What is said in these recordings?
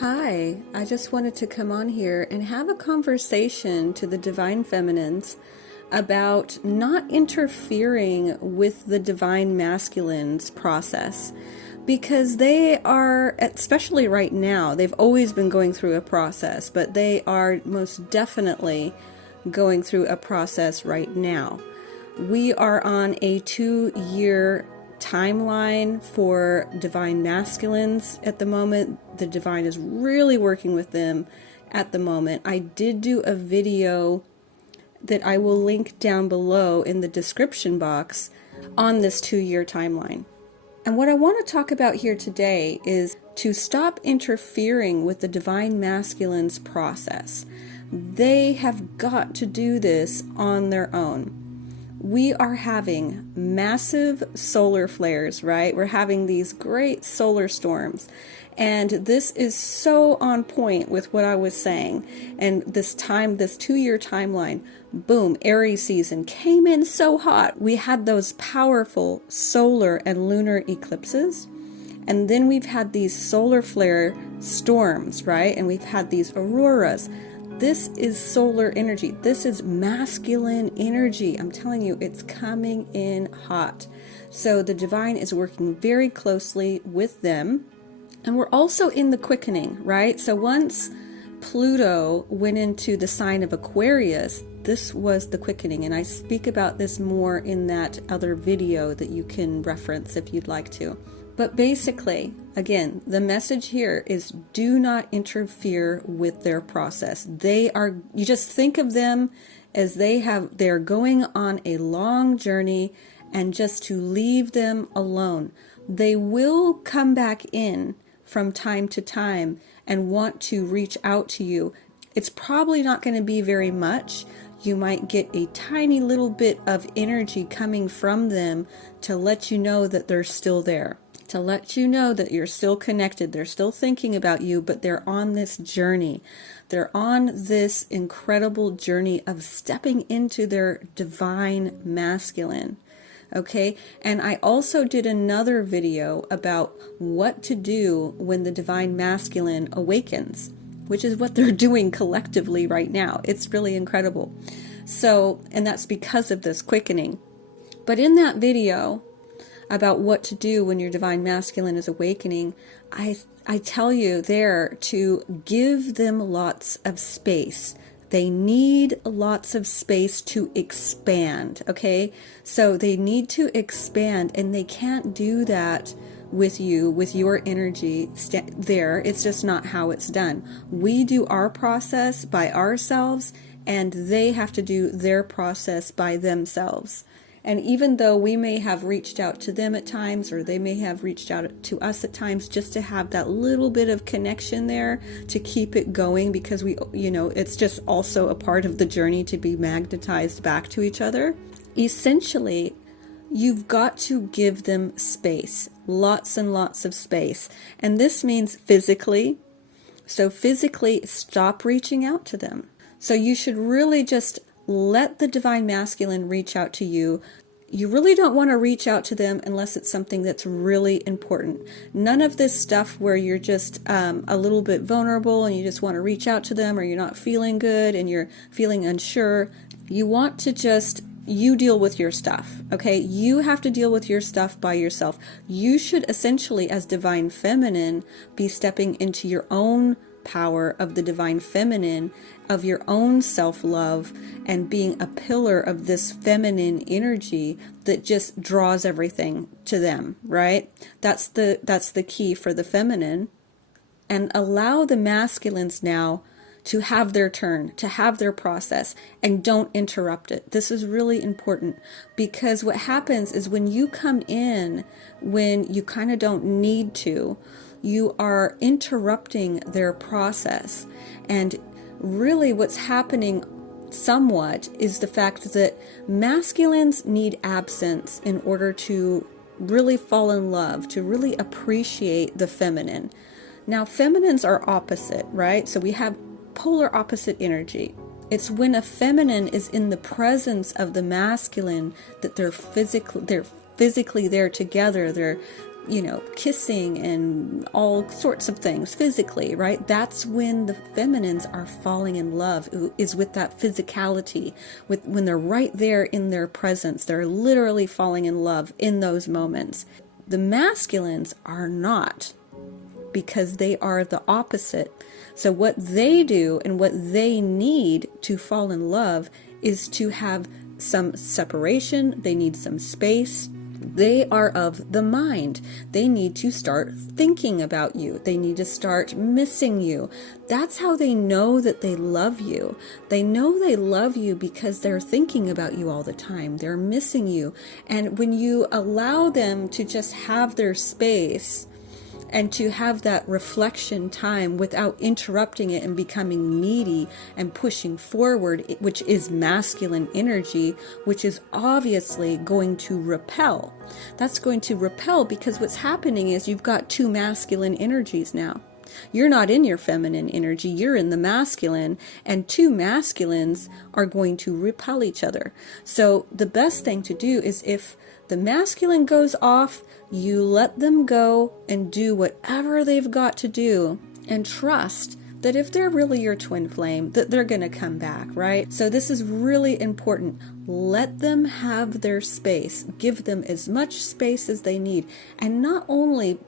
Hi, I just wanted to come on here and have a conversation to the Divine Feminines about not interfering with the Divine Masculines process. Because they are, especially right now, they've always been going through a process, but they are most definitely going through a process right now. We are on a 2-year timeline for divine masculines at the moment. The divine is really working with them at the moment. I did do a video that I will link down below in the description box on this 2-year timeline. And what I want to talk about here today is to stop interfering with the divine masculine's process. They have got to do this on their own. We are having massive solar flares, right? We're having these great solar storms. And this is so on point with what I was saying. And this 2-year timeline, boom, Aries season came in so hot. We had those powerful solar and lunar eclipses. And then we've had these solar flare storms, right? And we've had these auroras. This is solar energy. This is masculine energy. I'm telling you, it's coming in hot. So the divine is working very closely with them. And we're also in the quickening, right? So once Pluto went into the sign of Aquarius, this was the quickening. And I speak about this more in that other video that you can reference if you'd like to. But basically, again, the message here is do not interfere with their process. You just think of them as they're going on a long journey, and just to leave them alone. They will come back in from time to time and want to reach out to you. It's probably not going to be very much. You might get a tiny little bit of energy coming from them to let you know that they're still there, to let you know that you're still connected. They're still thinking about you, but they're on this journey. They're on this incredible journey of stepping into their divine masculine. Okay, and I also did another video about what to do when the divine masculine awakens, which is what they're doing collectively right now. It's really incredible. So, and that's because of this quickening. But in that video about what to do when your divine masculine is awakening, I tell you there to give them lots of space. They need lots of space to expand, okay? So they need to expand, and they can't do that with you, with your energy there. It's just not how it's done. We do our process by ourselves, and they have to do their process by themselves. And even though we may have reached out to them at times, or they may have reached out to us at times, just to have that little bit of connection there to keep it going, because it's just also a part of the journey to be magnetized back to each other. Essentially, you've got to give them space, lots and lots of space. And this means physically. So physically, stop reaching out to them. So you should really just let the divine masculine reach out to you. You really don't want to reach out to them unless it's something that's really important. None of this stuff where you're just a little bit vulnerable and you just want to reach out to them, or you're not feeling good and you're feeling unsure. You want to you deal with your stuff, okay? You have to deal with your stuff by yourself. You should essentially, as divine feminine, be stepping into your own power of the divine feminine, of your own self-love, and being a pillar of this feminine energy that just draws everything to them, right? That's the key for the feminine. And allow the masculines now to have their turn, to have their process, and don't interrupt it. This is really important, because what happens is when you come in, when you kind of don't need to, you are interrupting their process. And really what's happening somewhat is the fact that masculines need absence in order to really fall in love, to really appreciate the feminine. Now, feminines are opposite, right? So we have polar opposite energy. It's when a feminine is in the presence of the masculine that they're physically there together. kissing and all sorts of things physically, right? That's when the feminines are falling in love, is with that physicality, when they're right there in their presence. They're literally falling in love in those moments. The masculines are not, because they are the opposite. So what they do and what they need to fall in love is to have some separation. They need some space. They are of the mind. They need to start thinking about you. They need to start missing you. That's how they know that they love you. They know they love you because they're thinking about you all the time. They're missing you. And when you allow them to just have their space and to have that reflection time without interrupting it and becoming needy and pushing forward, which is masculine energy, which is obviously going to repel. That's going to repel, because what's happening is you've got two masculine energies now. You're not in your feminine energy, you're in the masculine, and two masculines are going to repel each other. So the best thing to do is, if the masculine goes off, you let them go and do whatever they've got to do, and trust that if they're really your twin flame, that they're going to come back, right? So this is really important. Let them have their space. Give them as much space as they need. And not only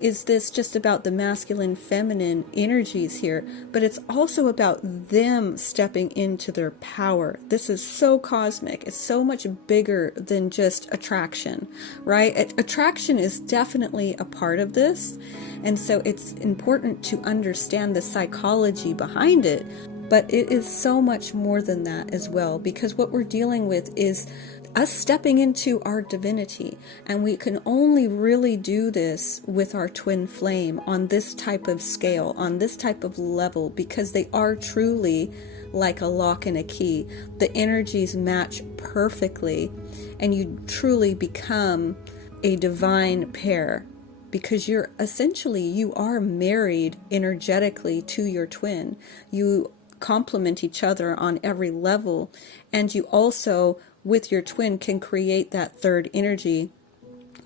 is this just about the masculine feminine energies here, but it's also about them stepping into their power. This is so cosmic. It's so much bigger than just attraction, right? Attraction is definitely a part of this, and so it's important to understand the psychology behind it, but it is so much more than that as well, because what we're dealing with is us stepping into our divinity, and we can only really do this with our twin flame on this type of scale, on this type of level, because they are truly like a lock and a key. The energies match perfectly, and you truly become a divine pair, because you are married energetically to your twin. You complement each other on every level, and you also, with your twin, can create that third energy,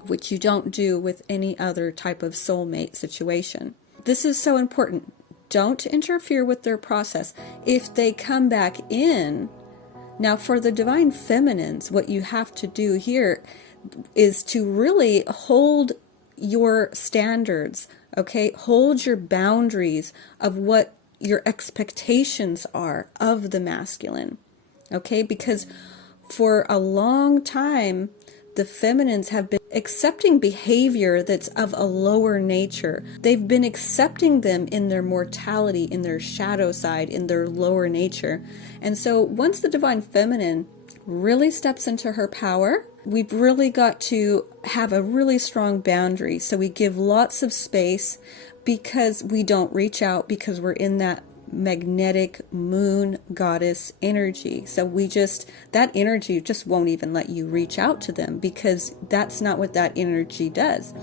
which you don't do with any other type of soulmate situation. This is so important. Don't interfere with their process. If they come back in, now for the divine feminines, what you have to do here is to really hold your standards, okay? Hold your boundaries of what your expectations are of the masculine, okay? Because for a long time, the feminines have been accepting behavior that's of a lower nature. They've been accepting them in their mortality, in their shadow side, in their lower nature. And so once the divine feminine really steps into her power, we've really got to have a really strong boundary. So we give lots of space, because we don't reach out, because we're in that magnetic moon goddess energy. So that energy just won't even let you reach out to them, because that's not what that energy does.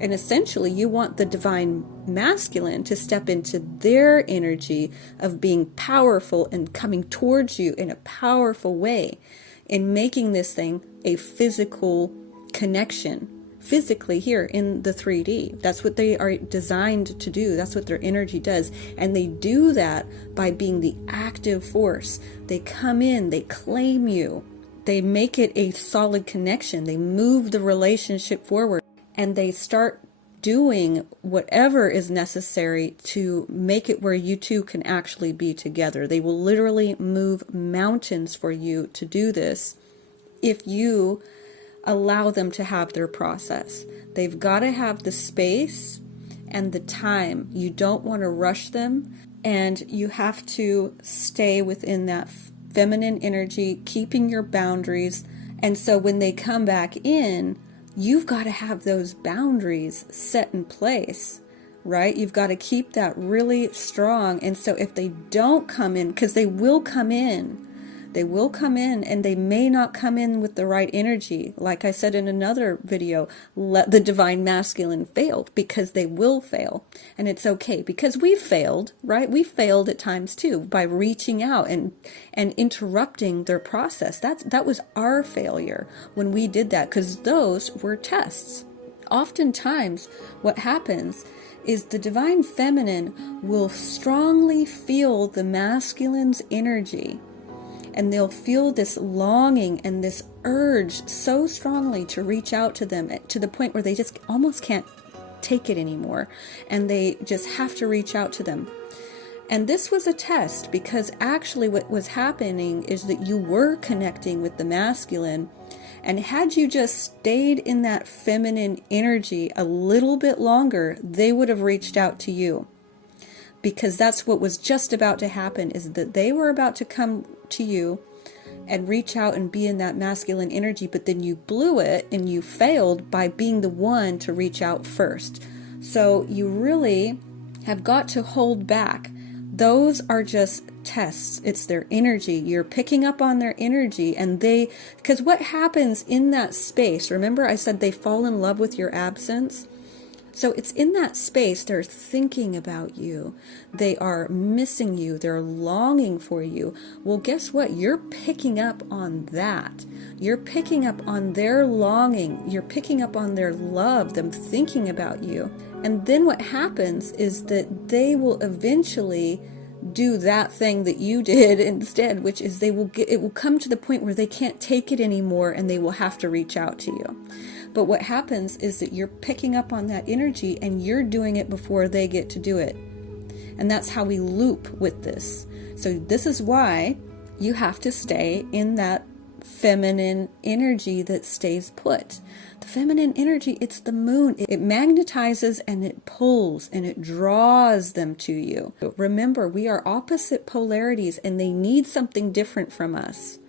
And essentially, you want the divine masculine to step into their energy of being powerful and coming towards you in a powerful way, in making this thing a physical connection. Physically here in the 3D. That's what they are designed to do. That's what their energy does. And they do that by being the active force. They come in, they claim you, they make it a solid connection, they move the relationship forward, and they start doing whatever is necessary to make it where you two can actually be together. They will literally move mountains for you to do this if you allow them to have their process. They've got to have the space and the time. You don't want to rush them, and you have to stay within that feminine energy, keeping your boundaries. And so when they come back in, you've got to have those boundaries set in place, right? You've got to keep that really strong. And so if they don't come in, because they will come in, and they may not come in with the right energy. Like I said in another video, let the divine masculine fail, because they will fail. And it's okay, because we've failed, right? We failed at times too, by reaching out and interrupting their process. That was our failure when we did that, because those were tests. Oftentimes, what happens is the divine feminine will strongly feel the masculine's energy, and they'll feel this longing and this urge so strongly to reach out to them, to the point where they just almost can't take it anymore, and they just have to reach out to them. And this was a test, because actually what was happening is that you were connecting with the masculine, and had you just stayed in that feminine energy a little bit longer, they would have reached out to you. Because that's what was just about to happen, is that they were about to come to you and reach out and be in that masculine energy, but then you blew it and you failed by being the one to reach out first. So you really have got to hold back. Those are just tests. It's their energy. You're picking up on their energy, and because what happens in that space, remember I said they fall in love with your absence? So it's in that space, they're thinking about you. They are missing you. They're longing for you. Well, guess what? You're picking up on that. You're picking up on their longing. You're picking up on their love, them thinking about you. And then what happens is that they will eventually do that thing that you did instead, which is it will come to the point where they can't take it anymore, and they will have to reach out to you. But what happens is that you're picking up on that energy, and you're doing it before they get to do it. And that's how we loop with this. So this is why you have to stay in that feminine energy that stays put. The feminine energy, it's the moon. It magnetizes and it pulls and it draws them to you. But remember, we are opposite polarities, and they need something different from us.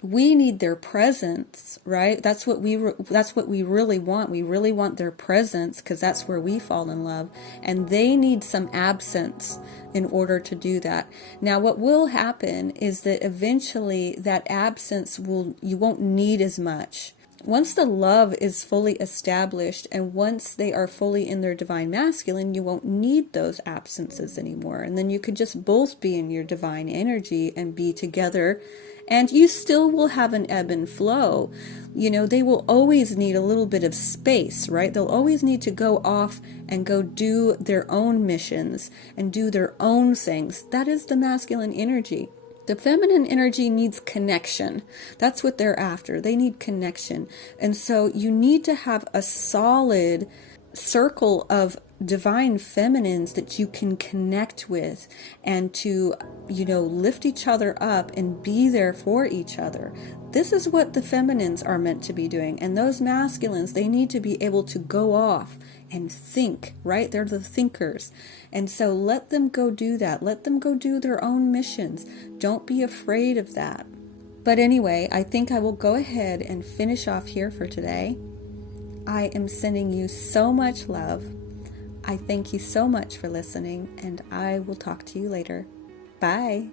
We need their presence, right? That's what we really want. We really want their presence, because that's where we fall in love. And they need some absence in order to do that. Now, what will happen is that eventually that absence you won't need as much. Once the love is fully established, and once they are fully in their divine masculine, you won't need those absences anymore. And then you could just both be in your divine energy and be together. And you still will have an ebb and flow. They will always need a little bit of space, right? They'll always need to go off and go do their own missions and do their own things. That is the masculine energy. The feminine energy needs connection. That's what they're after. They need connection. And so you need to have a solid circle of divine feminines that you can connect with, and to, lift each other up and be there for each other. This is what the feminines are meant to be doing. And those masculines, they need to be able to go off and think, right? They're the thinkers. And so let them go do that. Let them go do their own missions. Don't be afraid of that. But anyway, I think I will go ahead and finish off here for today. I am sending you so much love. I thank you so much for listening, and I will talk to you later. Bye.